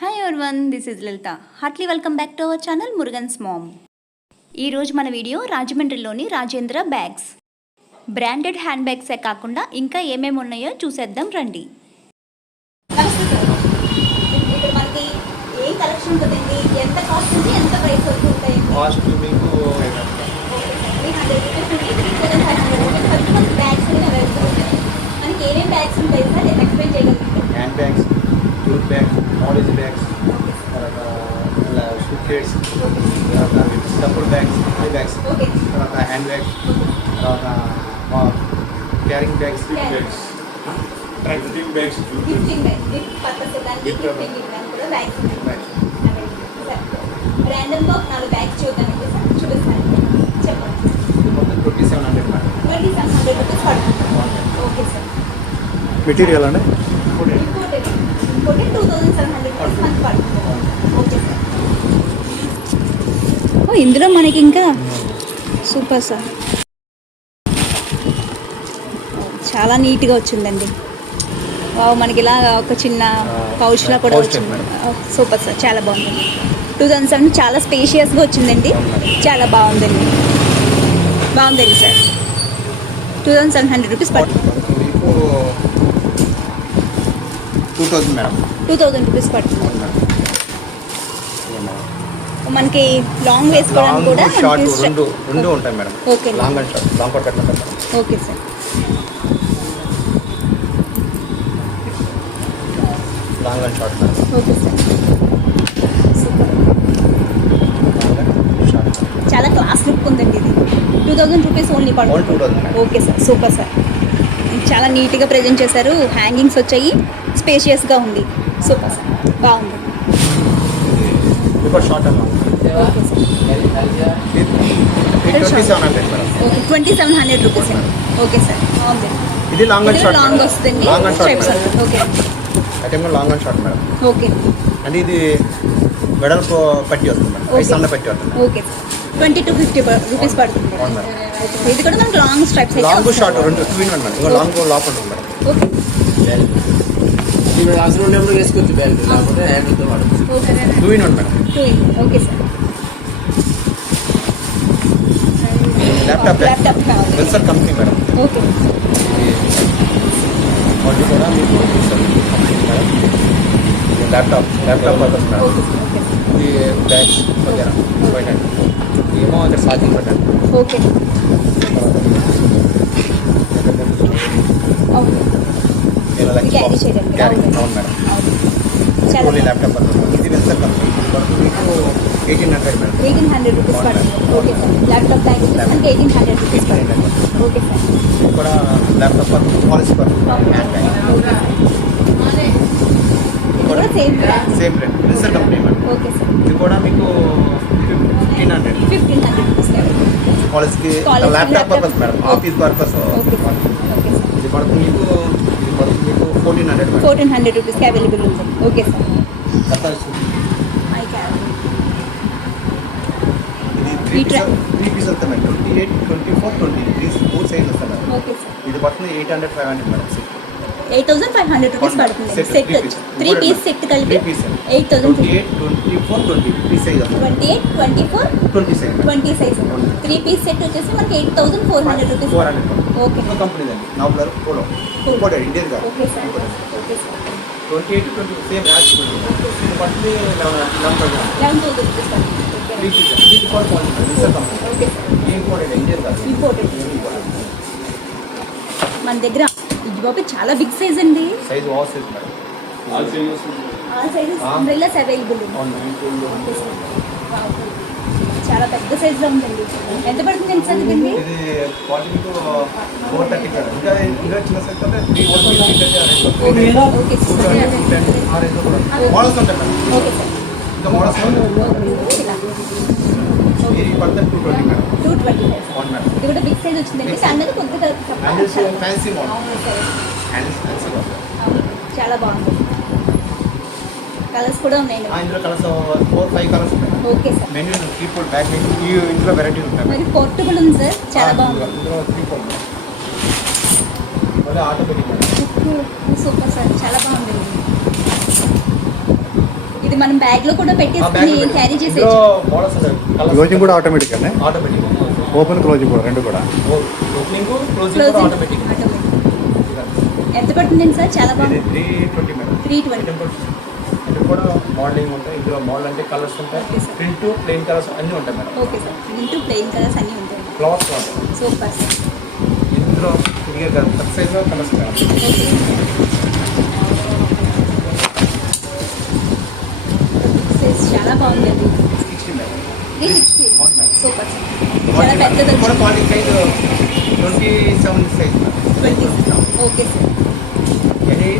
Hi everyone, this is Lalitha. Heartily welcome back to our channel Murugan's mom. ఈరోజు మన video రాజమండ్రిలోని Rajendra bags. Branded hand బ్యాగ్సే కాకుండా ఇంకా ఏమేమి ఉన్నాయో చూసేద్దాం రండి. ఇప్పుడు మనకి ఏం కలెక్షన్ ఉంటుందండి, ఎంత కాస్ట్ ఉంది, ఎంత ప్రైస్ వరకు ఉంటాయి? కాస్ట్ మీకు 300 రూపీస్ నుండి 3500 రూపీస్ వరకు మనకి బ్యాగ్స్ అనేవి అవైలబుల్ ఉంటాయి. మనకి ఏమేమి బ్యాగ్స్ ఉంటాయి సార్ ఎక్స్ప్లెయిన్ చేయగలుగుతాం? Hand bags, tooth bags, knowledge bags, తర్వాత షూట్ కేట్స్, తర్వాత సపోర్ట్ బ్యాగ్స్, హై బ్యాగ్స్, తర్వాత హ్యాండ్ బ్యాగ్స్, తర్వాత carrying bags, gifting bags, gifting bags, gift purpose దానికి గిఫ్టింగ్ ఇవ్వడానికి కూడా బ్యాగ్స్ ఉంటాయి. ర్యాండమ్గా 4 బ్యాగ్స్ చూద్దామండి సార్, చూపిస్తాను, చెప్పండి. మొత్తం 2700 మేడం. 2700 రూపీస్ పడుతుంది. Okay sir. మెటీరియల్ అండి ఇంకోటి 2700 రూపీస్ మనకి పడుతుంది. Okay sir. ఇందులో మనకి ఇంకా సూపర్ సార్, చాలా నీట్గా వచ్చిందండి. మనకి ఇలా ఒక చిన్న పౌచ్లా కూడా వచ్చింది. సూపర్ సార్, చాలా బాగుంది. 2007 చాలా స్పేషియస్గా వచ్చిందండి, చాలా బాగుందండి. బాగుందండి సార్. 2700 రూపీస్ పడుతుంది. మీకు 2000 మేడం. 2000 రూపీస్ పడుతుంది. మనకి లాంగ్ వేసుకోవడానికి కూడా షార్ట్ రెండు ఉంటాయి madam. Okay, long and short, long coat పెట్టిన madam. Okay sir. Long and short madam. Okay sir, super. Long and short. చాలా క్లాస్ లుక్ ఉందండి ఇది. 2000 రూపీస్ ఓన్లీ పడుతుంది. 2000. Okay sir, super sir. చాలా నీట్గా ప్రజెంట్ చేశారు, హ్యాంగింగ్స్ వచ్చాయి, స్పేషియస్గా ఉంది. సూపర్ సార్, బాగుంది. Because short and long. Okay sir. 2700 madam. Okay, 2700 rupees. Okay sir, బాగుంది. ఇది లాంగ్ అండ్ షార్ట్. లాంగ్ వస్తుంది, long and short stripes. Madam. Okay ఐటెంలో long and short madam. Okay అంటే ఇది వెడల్పు పట్టి వస్తుంది మేడం. ఓకే. సన్న పట్టి వస్తుంది. Okay sir. 20 to 50 రూపీస్ పడుతుంది. అవును మేడం. ఓకే, ఇది కూడా మనకి లాంగ్ స్ట్రైప్స్ అయితే లాంగ్ వస్తుంది. షార్ట్ రెండు 2 in 1 మేడం. ఇంకో లాంగ్ లోపల ఉంటుంది మేడం. ఓకే ఇప్పుడు అవసరం ఉన్నప్పుడు వేసుకోవచ్చు బ్యాగ్, లేకపోతే హ్యాండిల్తో వాడచ్చు. Okay 2 in 1 madam. 2 in. Okay sir. Laptop కావాలి. వెల్సర్ కంపెనీ మేడం. ఓకే అది కూడా మీకు వెల్సర్ కంపెనీ మేడం. ఇది laptop purpose madam. Okay sir. Okay sir. ఇది బ్యాగ్స్ వగేరా పెట్టండి. ఏమో అక్కడ ఛార్జింగ్ పెట్టండి. Okay okay. క్యారీ చేయడానికి. క్యారీ. అవును. అవును మేడం. చాలా ఓన్లీ ల్యాప్టాప్ పర్పస్. ఇది వెల్సర్ కంపెనీ. మీకు 1800 మేడం. 1800 రూపీస్ పడుతుంది. Okay sir. ల్యాప్టాప్ ప్యాకేజ్ మనకి 1800 రూపీస్ పడుతుంది. Okay sir. ఇది కూడా laptop purpose, policy purpose, hand bag. Okay sir. ఇది కూడా సేమ్ బ్రాండ్. Same rate. వెల్సర్ కంపెనీ మేడం. Okay sir. ఇది కూడా మీకు 1500. 1500 రూపీస్. కాలేజ్కి కాలేజ్కి laptop purpose madam. Okay. Office purpose. Okay sir. Okay sir. ఇది పడుతుంది మీకు 1400 మేడం. 1400 రూపీస్కి అవైలబుల్ ఉంది. Okay sir. I can. ఇది 3 పీస్ వస్తుంది మేడం. 28, 24, 20 3 సైజ్ వస్తుంది మేడం. Okay sir. ఇది పడుతుంది 800, 500 మేడం. 8500 రూపీస్ పడుతుంది. Set, set 3 piece. 3 piece set కలిపి 3 piece. 8000. 28, 24, 20 3 సైజ్ వస్తుంది. 28, 24, 20 size madam. 20 size. 3 piece set వచ్చేసి మనకి 8400 రూపీస్. 400 మేడం. ఓకే ఇంకో కంపెనీ అండి. నాబ్లర్ పోలో ఇంపోర్టెడ్ ఇండియన్ కాదు. Okay sir. Okay sir. 28, 20 same as ఇది పడుతుంది 11,000. 11,000 రూపీస్ పడుతుంది. ఓకే. 3 పీస్. ఇది కూడా బాగుంటుంది. వెల్సర్ company. Okay sir. Imported Indian కాదు. ఇంపోర్టెడ్. మన దగ్గర ఇది బాబు చాలా బిగ్ సైజ్ అండి. Size wall size madam. All sales all sizes umbrellas available ఉంది. Okay sir. వావ్. చాలా పెద్ద సైజులో ఉందండి. ఎంత పడుతుంది ఎంత సార్ ఇది? ఇది 40 to 430 మేడం. ఇంకా చిన్న సైజ్ అంటే 350 ఓకే సార్. మోడల్స్ ఉంటాయి మేడం. Okay sir. ఇంకా మోడల్స్ ఇది పడుతుంది 220 మేడం. 225. అవును మేడం. ఇది కూడా బిగ్ సైజ్ వచ్చిందండి. అన్నది కొద్దిగా హ్యాండిల్స్ ఫ్యాన్సీ మోడల్. అవును సార్. Handles fancy model. అవును. చాలా బాగుంది. కలర్స్ కూడా ఉన్నాయండి. ఇందులో కలర్స్ 4, 5 కలర్స్ ఉంటాయి. Okay sir. Menu keyboard back menu ఇందులో వెరైటీస్ ఉంటాయి. మరి పోర్టబుల్ ఉంది సార్, చాలా బాగుంది. ఇందులో కీబోర్డ్ మళ్ళీ ఆటోమేటిక్ మేడం. సూపర్ సార్, చాలా బాగుంది. ఇది మనం బ్యాగ్ లో కూడా పెట్టేసుకుని క్యారీ చేసేయచ్చు. మోడల్స్ ఉంటాయి. క్లోజింగ్ కూడా ఆటోమేటిక్ అండి, ఆటోమేటిక్ ఓపెన్ క్లోజింగ్ కూడా రెండు కూడా. ఓపెనింగ్ క్లోజింగ్ కూడా ఆటోమేటిక్. ఎంత పడుతుందండి సార్? చాలా ఇది బాగుంది. 320 మేడం. 320. ఇది కూడా మోడలింగ్ ఉంటాయి. ఇందులో మోడల్ అంటే కలర్స్ ఉంటాయి, Okay, sir. Print plain colours అన్నీ ఉంటాయి madam. Okay sir. Into plain colours అన్నీ ఉంటాయి. ఫ్లవర్స్ ఉంటాయి. Super sir. ఇందులో క్లియర్ గా ప్రతి సైజ్లో కలర్స్ మేడం. ఓకే. సైజ్ చాలా బాగుందండి. 60 మేడం. 360. అవును మేడం. Super sir. చాలా పెద్దది కూడా వచ్చింది. Quality size 27 size madam. 20. Okay sir. ఇది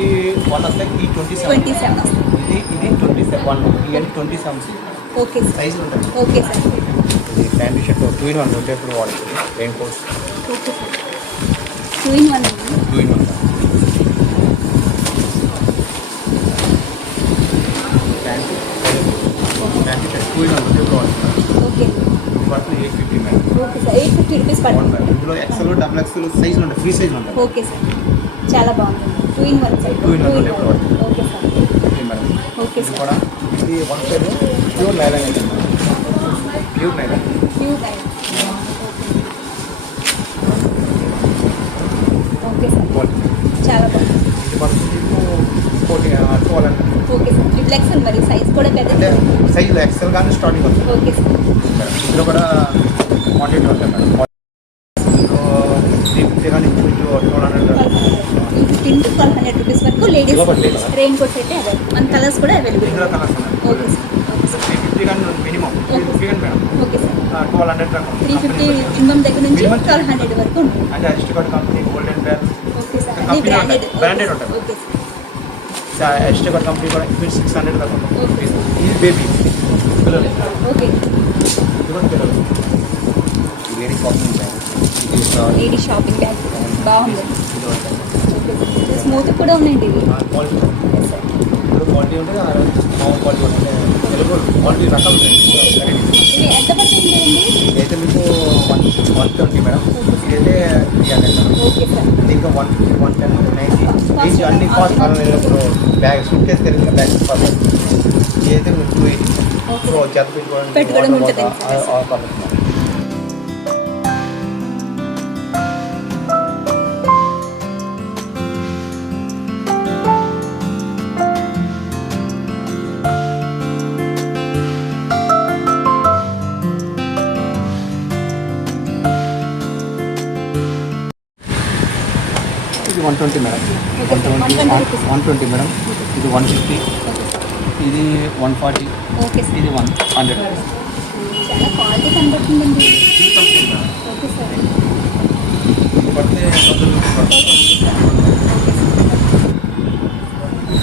21 వస్తాయి, ఈ 27. 27 వస్తుంది. ఇది 27 ఇవన్నీ 27 ఓకే సార్. సైజులు ఉంటాయి. Okay sir. ఇది ప్యాంట్ షర్ట్ 2 in 1 ఉంటే ఎప్పుడు వాడచ్చు. Rain coats okay sir. 2 in 1 అండి. 2 in 1 ప్యాంట్ షర్ట్ 2 in 1 ఉంటే ఎప్పుడు వాడచ్చు. ఓకే. ఇది పడుతుంది 850 మేడం. Okay sir. 850 రూపీస్ అవును పడుతుంది. మేడం. ఇందులో ఎక్సెల్ డబుల్ ఎక్సెల్ సైజులు ఉంటాయి, ఫ్రీ సైజులు ఉంటాయి. Okay sir. చాలా బాగుంది. 2 in 1 సార్. 2 in 1 2 in ఉంటే ఎప్పుడు 1. వాడచ్చు. Okay sir. ఇది మేడం. ఓకే ఇది సార్. కూడా ఇది వన్ సైడ్ ప్యూర్ నైలాన్ అయితే pure nylon. Pure line. Okay sir. చాలా బాగుంది. ఇది పడుతుంది 1200. Okay sir. ట్రిపుల్ ఎక్సెల్ మరి సైజ్ కూడా అంటే పెద్దది. సైజులో ఎక్సెల్ కానీ స్టార్టింగ్ వస్తుంది ఓకే సార్. మేడం. ఇందులో కూడా క్వాంటిటీ ఉంటాయి మేడం. ఇందులో 350 కానీ ఇంచు 200. 350 into 1200 రూపీస్ వరకు లేడీస్ రెయిన్ కోట్స్ అయితే అవైలబుల్. మన కలర్స్ కూడా అవైలబుల్. ఇందులో కలర్స్ ఉన్నాయి. Okay sir. Okay sir. 350 కానీ మినిమం 350 కానీ మేడం. Okay sir. 1200 దాకా 350 మినిమం దగ్గర నుంచి Minimum 1200 వరకు ఉంటుంది. అంటే Aristocrat company golden bag okay sir. అన్ని కంపెనీ బ్రాండెడ్. ఉంటాయి. బ్రాండెడ్ ఉంటాయి. Okay sir. అరిస్టికాట్ కంపెనీ కూడా 600 దాకా ఉంటుంది. Okay sir. ఇది బేబీ పిల్లలు. ఓకే. ఇది కూడా పిల్లలు. ఇది వెరీ కాస్ట్లీ బ్యాగ్. ఇది లేడీ షాపింగ్ బ్యాగ్ బాగుంది. ఇది ఉంటాయి. Okay sir. స్మూత్ కూడా ఉన్నాయండి ఇవి. Quality yes sir. ఇప్పుడు క్వాలిటీ ఉంటుంది, మామూలు క్వాలిటీ ఉంటుంది. తెలుగు క్వాలిటీ రకాలు ఉంటాయి. ఇవి ఎంత పడుతుంది అండి? ఇదైతే మీకు 120 మేడం. ఇదైతే 300 మేడం. Okay sir. ఇంకా 150, 110, 90 ఈచ్ అన్ని కాస్ట్ ఇప్పుడు బ్యాగ్ సూట్ కేసు తెలిసిన బ్యాగ్ పర్లేదు. ఇదైతే మీకు 280. ఓకే. సో జత పెట్టుకోవడం ఉంటుంది. పర్లేదు. ఇది 120 madam. Okay sir. 120 rupees. 120 madam. ఇది 150. ఇది 140. Okay sir. ఇది 100. చాలా క్వాలిటీ కనబడుతుందండి. Okay sir. పడితే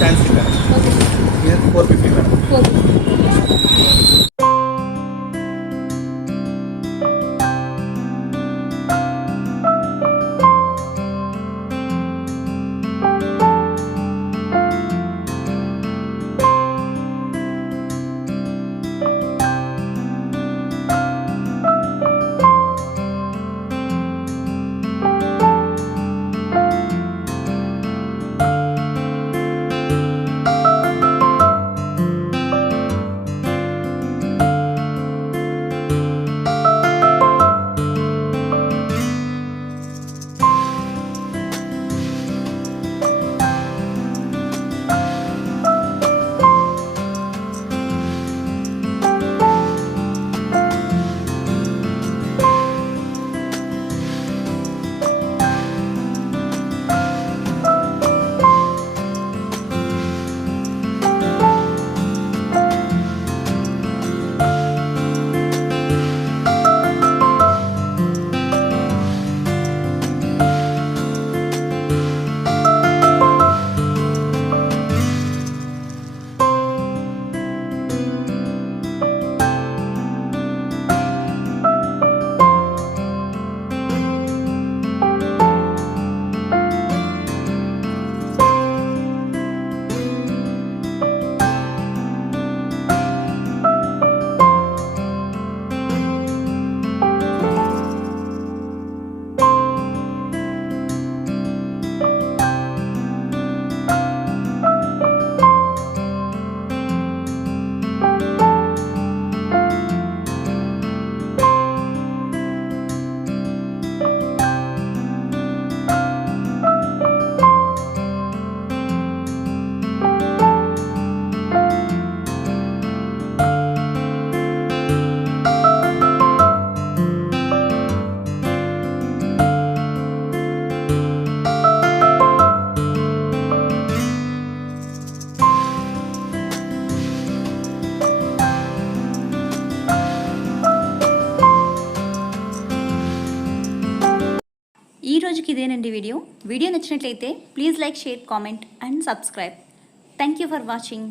ఫ్యాన్సీ మేడం. Okay sir. ఇది 450 మేడం. ఓకే. ఇదేనండి వీడియో నచ్చినట్లయితే please like share comment and subscribe thank you for watching